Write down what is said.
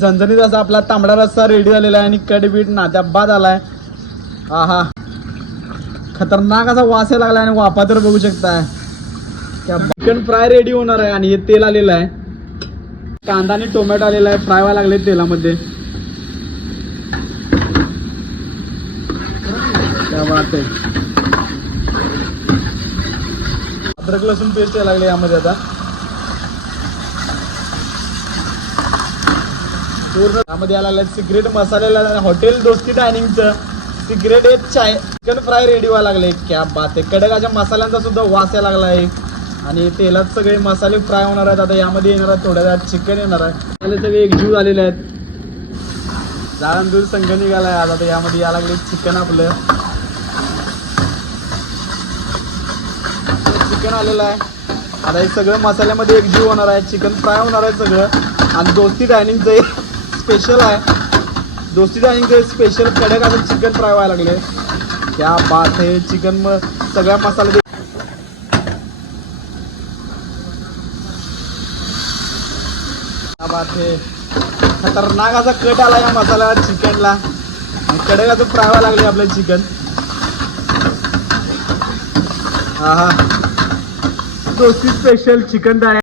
झणझणीत असा आपला तांबडा रस्सा रेडी झालेला आहे आणि कडबीट नात्या बाद आलाय. हा हा खतरनाक असा वास यायला लागला आणि वाफा तर बघू शकताय. चिकन फ्राय रेडी होणार आहे आणि हे तेल आलेलं आहे. कांदा आणि टोमॅटो आलेला आहे. फ्राय व्हायला लागले तेलामध्ये. अद्रक लसूण पेस्ट यायला लागले यामध्ये आता. पूर्ण त्यामध्ये यायला लागलं सिक्रेट मसाल्याला हॉटेल दोस्ती डायनिंगचं सिक्रेट हे चाय चिकन फ्राय रेडी व्हायला लागले. क्या बात आहे. कडकाच्या मसाल्यांचा सुद्धा वास यायला लागला आहे. आणि तेलात सगळे मसाले फ्राय होणार आहेत. आता यामध्ये येणार आहे थोड्या वेळात चिकन येणार आहे. मसाले सगळे एकजीव झालेले आहेत. जाळण दूर संघ निघाला आहे आता यामध्ये यायला लागले चिकन आपलं. चिकन आलेलं आहे. आता हे सगळं मसाल्यामध्ये एकजीव होणार आहे. चिकन फ्राय होणार आहे सगळं. आणि दोस्ती डायनिंगचं स्पेशल आहे. दोस्तीचा आणि स्पेशल कडक असं चिकन फ्राय व्हायला लागले. त्या बात हे चिकन मग सगळ्या मसाले क्या बात खतरनाक असा कट आला या मसाला चिकनला आणि कडक असं फ्राय व्हायला लागले आपलं चिकन हा हा दोस्ती स्पेशल चिकन डाळ